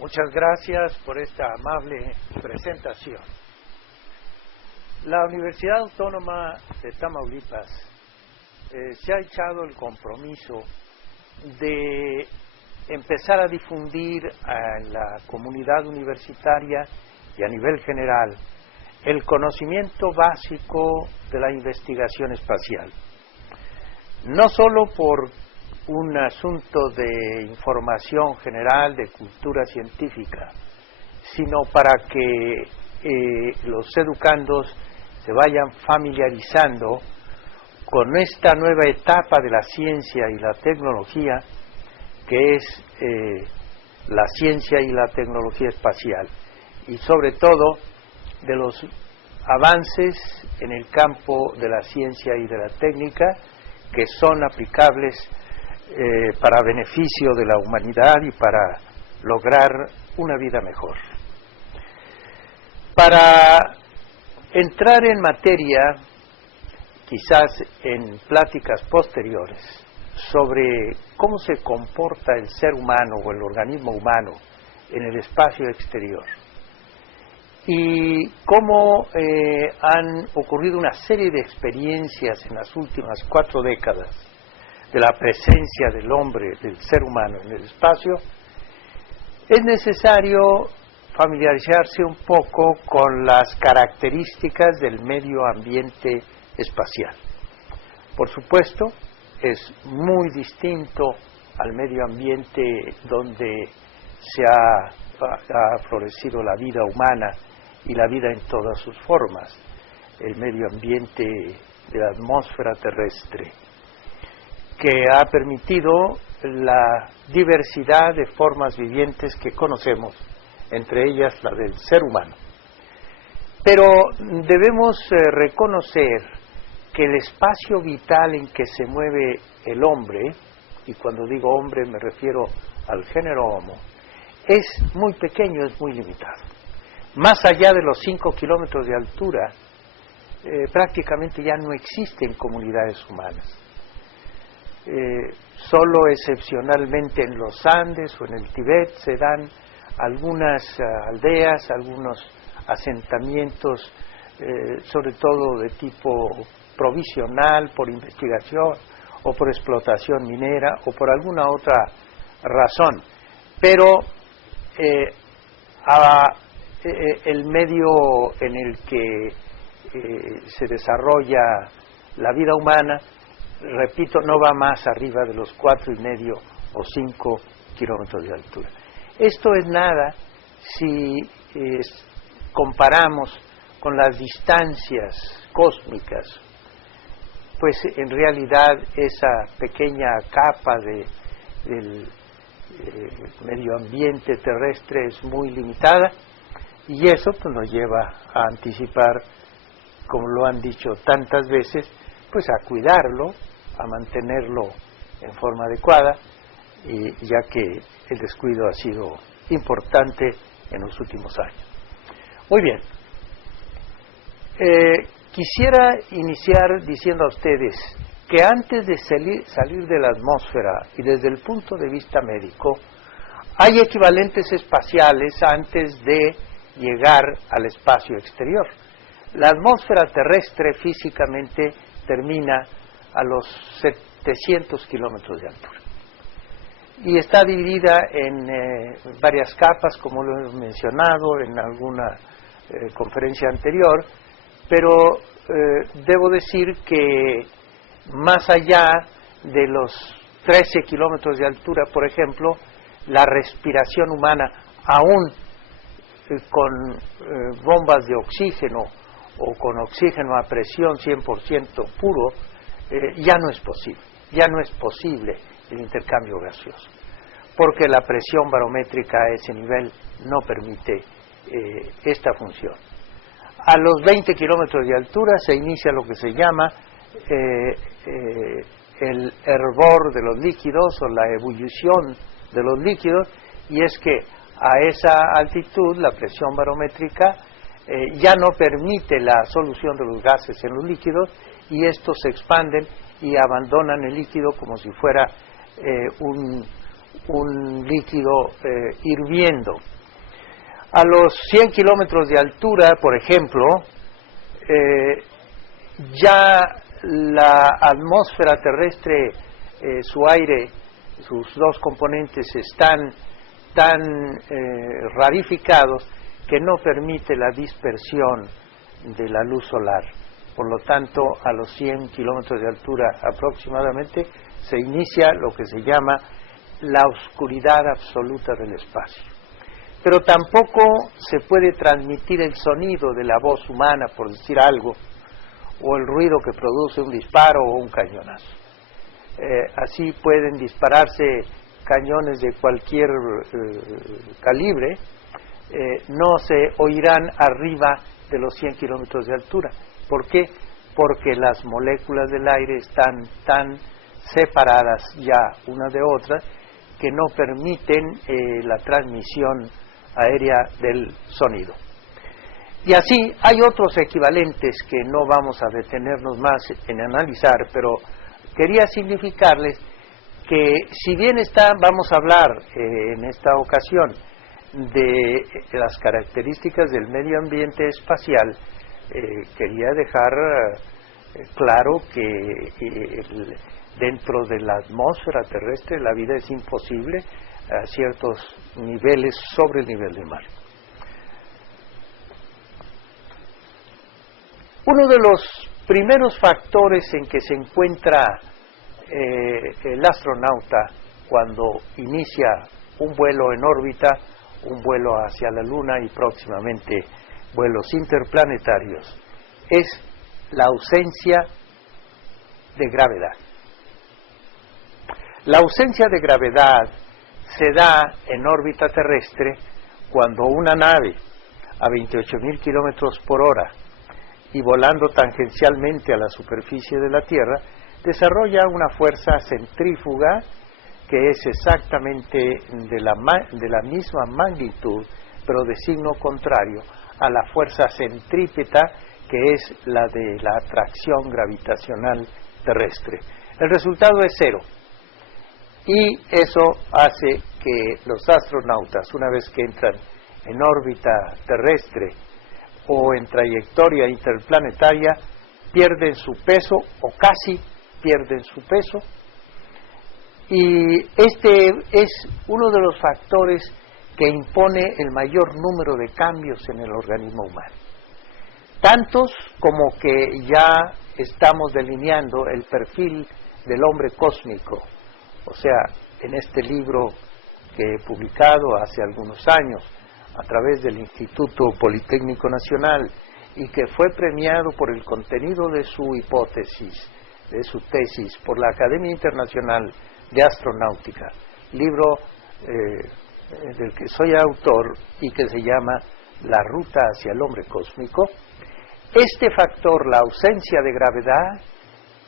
Muchas gracias por esta amable presentación. La Universidad Autónoma de Tamaulipas se ha echado el compromiso de empezar a difundir en la comunidad universitaria y a nivel general el conocimiento básico de la investigación espacial. No solo por un asunto de información general, de cultura científica, sino para que los educandos se vayan familiarizando con esta nueva etapa de la ciencia y la tecnología, que es la ciencia y la tecnología espacial, y sobre todo de los avances en el campo de la ciencia y de la técnica que son aplicables para beneficio de la humanidad y para lograr una vida mejor. Para entrar en materia, quizás en pláticas posteriores, sobre cómo se comporta el ser humano o el organismo humano en el espacio exterior y cómo han ocurrido una serie de experiencias en las últimas 4 décadas de la presencia del hombre, del ser humano en el espacio, es necesario familiarizarse un poco con las características del medio ambiente espacial. Por supuesto, es muy distinto al medio ambiente donde se ha florecido la vida humana y la vida en todas sus formas, el medio ambiente de la atmósfera terrestre, que ha permitido la diversidad de formas vivientes que conocemos, entre ellas la del ser humano. Pero debemos reconocer que el espacio vital en que se mueve el hombre, y cuando digo hombre me refiero al género Homo, es muy pequeño, es muy limitado. Más allá de los 5 kilómetros de altura, prácticamente ya no existen comunidades humanas. Solo excepcionalmente en los Andes o en el Tíbet se dan algunas aldeas, algunos asentamientos, sobre todo de tipo provisional, por investigación o por explotación minera o por alguna otra razón. Pero el medio en el que se desarrolla la vida humana, repito, no va más arriba de los 4,5 o 5 kilómetros de altura. Esto es nada si comparamos con las distancias cósmicas, pues en realidad esa pequeña capa del medio ambiente terrestre es muy limitada, y eso pues nos lleva a anticipar, como lo han dicho tantas veces, pues a cuidarlo, a mantenerlo en forma adecuada, ya que el descuido ha sido importante en los últimos años. Muy bien, quisiera iniciar diciendo a ustedes que antes de salir de la atmósfera y desde el punto de vista médico, hay equivalentes espaciales antes de llegar al espacio exterior. La atmósfera terrestre físicamente termina a los 700 kilómetros de altura y está dividida en varias capas, como lo he mencionado en alguna conferencia anterior, pero debo decir que más allá de los 13 kilómetros de altura, por ejemplo, la respiración humana, aún con bombas de oxígeno o con oxígeno a presión 100% puro, ya no es posible el intercambio gaseoso, porque la presión barométrica a ese nivel no permite esta función. A los 20 kilómetros de altura se inicia lo que se llama el hervor de los líquidos o la ebullición de los líquidos, y es que a esa altitud la presión barométrica ya no permite la solución de los gases en los líquidos, y estos se expanden y abandonan el líquido como si fuera un líquido hirviendo. A los 100 kilómetros de altura, por ejemplo, ya la atmósfera terrestre, su aire, sus dos componentes están tan rarificados que no permite la dispersión de la luz solar. Por lo tanto, a los 100 kilómetros de altura aproximadamente se inicia lo que se llama la oscuridad absoluta del espacio. Pero tampoco se puede transmitir el sonido de la voz humana, por decir algo, o el ruido que produce un disparo o un cañonazo. Así pueden dispararse cañones de cualquier calibre, no se oirán arriba de los 100 kilómetros de altura. ¿Por qué? Porque las moléculas del aire están tan separadas ya una de otra que no permiten la transmisión aérea del sonido. Y así hay otros equivalentes que no vamos a detenernos más en analizar, pero quería significarles que si bien vamos a hablar en esta ocasión de las características del medio ambiente espacial, quería dejar claro que dentro de la atmósfera terrestre la vida es imposible a ciertos niveles sobre el nivel del mar. Uno de los primeros factores en que se encuentra el astronauta cuando inicia un vuelo en órbita, un vuelo hacia la Luna y próximamente vuelos interplanetarios, es la ausencia de gravedad. La ausencia de gravedad se da en órbita terrestre cuando una nave a 28.000 kilómetros por hora y volando tangencialmente a la superficie de la Tierra desarrolla una fuerza centrífuga que es exactamente de la misma magnitud, pero de signo contrario a la fuerza centrípeta que es la de la atracción gravitacional terrestre. El resultado es cero. Y eso hace que los astronautas, una vez que entran en órbita terrestre o en trayectoria interplanetaria, pierden su peso o casi pierden su peso. Y este es uno de los factores que impone el mayor número de cambios en el organismo humano. Tantos como que ya estamos delineando el perfil del hombre cósmico. O sea, en este libro que he publicado hace algunos años a través del Instituto Politécnico Nacional y que fue premiado por el contenido de su hipótesis, de su tesis, por la Academia Internacional de Astronáutica, libro del que soy autor y que se llama La Ruta hacia el Hombre Cósmico. Este factor, la ausencia de gravedad,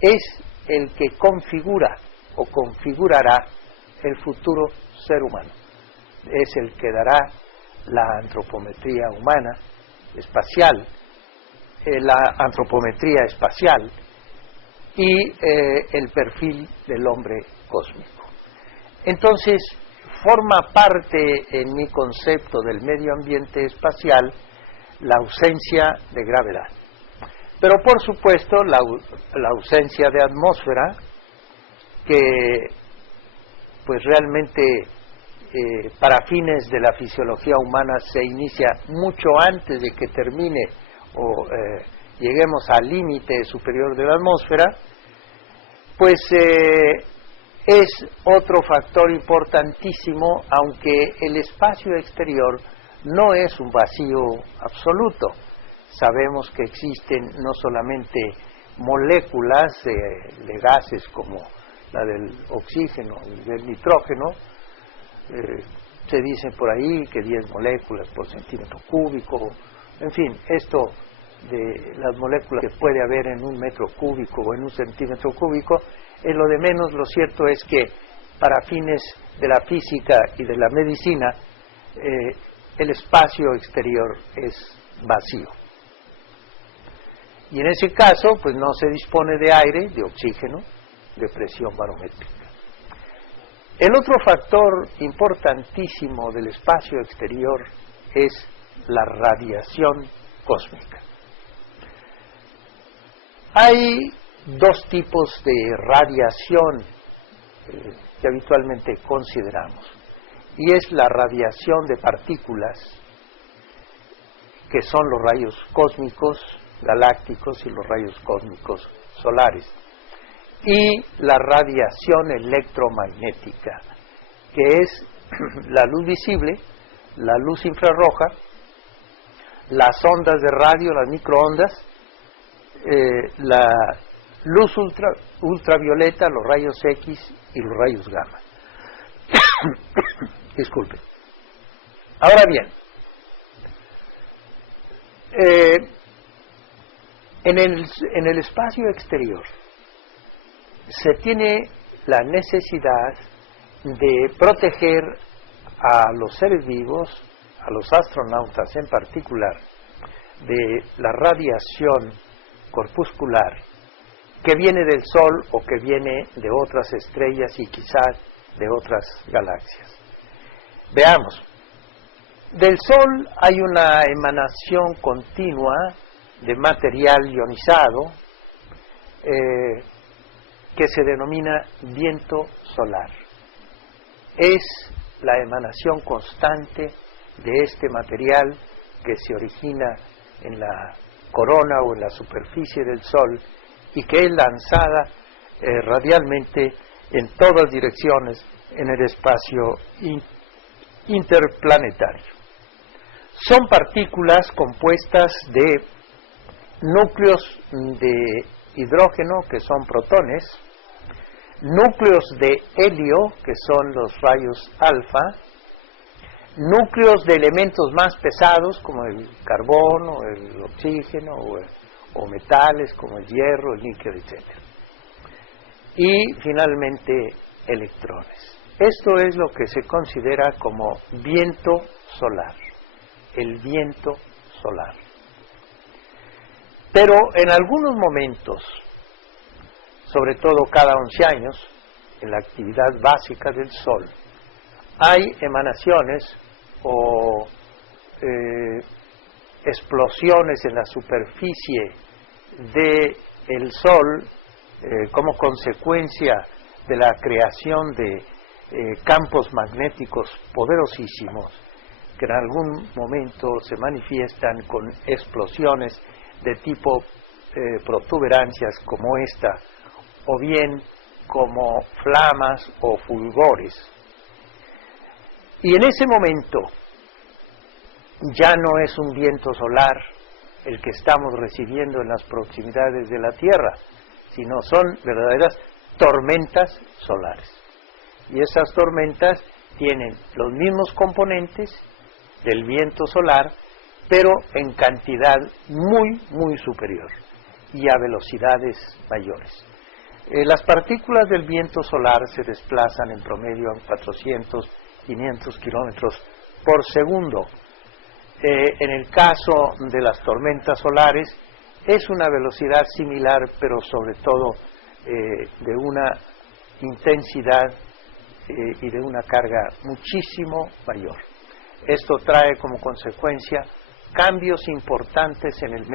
es el que configura o configurará el futuro ser humano. Es el que dará la antropometría humana espacial, la antropometría espacial y el perfil del hombre cósmico. Entonces, forma parte en mi concepto del medio ambiente espacial la ausencia de gravedad. Pero por supuesto la ausencia de atmósfera, que pues realmente para fines de la fisiología humana se inicia mucho antes de que termine o lleguemos al límite superior de la atmósfera, pues es otro factor importantísimo, aunque el espacio exterior no es un vacío absoluto. Sabemos que existen no solamente moléculas de gases como la del oxígeno y del nitrógeno, se dice por ahí que 10 moléculas por centímetro cúbico, en fin, esto de las moléculas que puede haber en un metro cúbico o en un centímetro cúbico es lo de menos. Lo cierto es que para fines de la física y de la medicina el espacio exterior es vacío. Y en ese caso, pues no se dispone de aire, de oxígeno, de presión barométrica. El otro factor importantísimo del espacio exterior es la radiación cósmica. Hay dos tipos de radiación que habitualmente consideramos, y es la radiación de partículas, que son los rayos cósmicos galácticos y los rayos cósmicos solares, y la radiación electromagnética, que es la luz visible, la luz infrarroja, las ondas de radio, las microondas, la luz ultravioleta, los rayos X y los rayos gamma. Disculpe. Ahora bien, en el espacio exterior se tiene la necesidad de proteger a los seres vivos, a los astronautas en particular, de la radiación corpuscular que viene del Sol o que viene de otras estrellas y quizás de otras galaxias. Veamos, del Sol hay una emanación continua de material ionizado que se denomina viento solar. Es la emanación constante de este material que se origina en la corona o en la superficie del Sol y que es lanzada radialmente en todas direcciones en el espacio interplanetario. Son partículas compuestas de núcleos de hidrógeno, que son protones, núcleos de helio, que son los rayos alfa, núcleos de elementos más pesados como el carbono, el oxígeno o metales como el hierro, el níquel, etc. Y finalmente electrones. Esto es lo que se considera como viento solar, el viento solar. Pero en algunos momentos, sobre todo cada 11 años, en la actividad básica del Sol, hay emanaciones o explosiones en la superficie del Sol como consecuencia de la creación de campos magnéticos poderosísimos que en algún momento se manifiestan con explosiones de tipo protuberancias como esta, o bien como flamas o fulgores. Y en ese momento ya no es un viento solar el que estamos recibiendo en las proximidades de la Tierra, sino son verdaderas tormentas solares. Y esas tormentas tienen los mismos componentes del viento solar, pero en cantidad muy, muy superior y a velocidades mayores. Las partículas del viento solar se desplazan en promedio a 400, 500 kilómetros por segundo. En el caso de las tormentas solares es una velocidad similar, pero sobre todo de una intensidad y de una carga muchísimo mayor. Esto trae como consecuencia cambios importantes en el medio